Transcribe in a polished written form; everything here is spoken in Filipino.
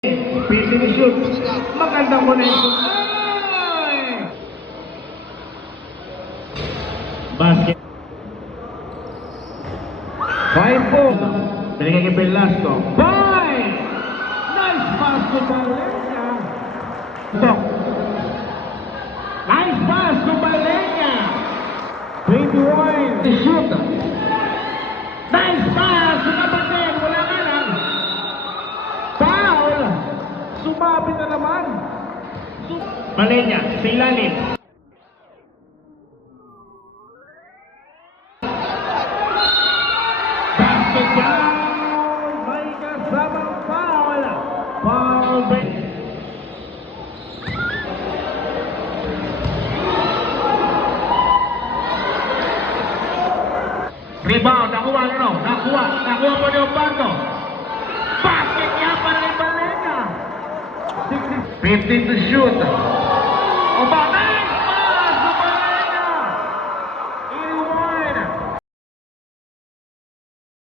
Pili shoot. Magandang muna yung ay! Basket. 5 po. Binigay kay Velasco. 5! Nice pass to Balenya. Nice pass to Balenya. 21. The shoot. Nice pass to Nabaten. Wala ka lang. Foul. Sumabit na naman. Balenya. Sa ilalim. Basket down. May kasamang foul. Foul ba? Rebound, nakuha na no? Nakuha mo ni Opardo. Basket niya para kay Balenya. 15 to shoot. Obata!